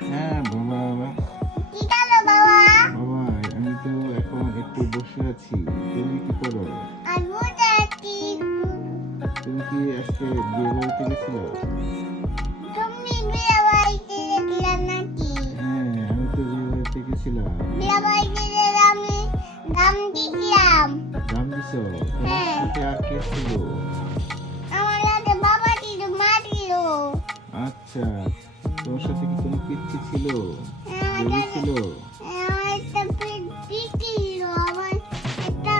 হ্যাঁ বাবা। কি করো বাবা? বাবা আমি তো এখন একটু বসে আছি। তুমি কি করো? আর বসে আছি। তুমি কি আজকে বিয়ে বাড়িতে গেছিলে? তুমি বিয়ে বাড়িতে গেছিলে নাকি? হ্যাঁ আমি তো বিয়ে বাড়িতে গেছিলাম। বিয়ে বাড়িতে গেলে আমি দাম দিছিলাম। দাম দিছো? তোমার হ্যাঁ। সাথে আর কে ছিল? আমার সাথে বাবা ছিল, মা ছিল। আচ্ছা, তোমার সাথে কি কোনো পিচ্ছি ছিল? আমার বেবি সাথে- ছিল? আমার একটা পিচ্চি ছিল, আমার একটা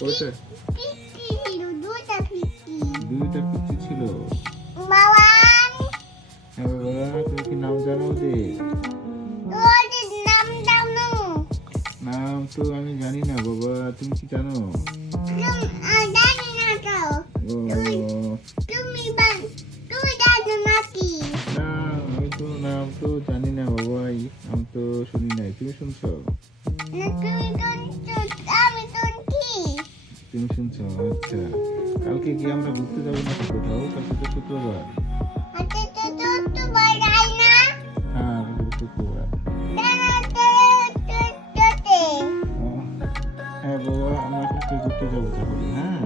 কয়টা? পিচ্চি ছিল, দুটা পিচ্চি। দুইটা পিচ্ছি ছিল? বাবা, হ্যাঁ বাবা, তুমি কি নাম জানো ওদের? ওদের নাম জানো? নাম তো আমি জানি না বাবা, তুমি কি জানো? জানি না তো। ও, তুমি জানো নাকি? না আমি তো নাম তো জানি না বাবা, আমি তো শুনি নাই, তুমি শুনছো? না, তুমি শুনছো, আমি শুনছি। তুমি শুনছো? আচ্ছা, কালকে কি আমরা ঘুরতে যাবো নাকি কোথাও? কালকে তো শুক্রবার। আচ্ছা, তো তো বাড়াই না। হ্যাঁ কালকে তো শুক্রবার। ও, হ্যাঁ বাবা আমরা কালকে ঘুরতে যাবো তাহলে। হ্যাঁ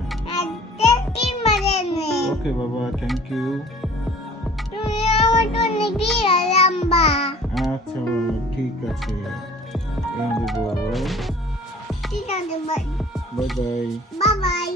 ওকে বাবা, থ্যাংক ইউ। তুমি আমার জন্য বিয়ে লম্বা। আচ্ছা বাবা ঠিক আছে, এনে দেবো বাবা। ঠিক আছে, বাই বাই বাই। বাই।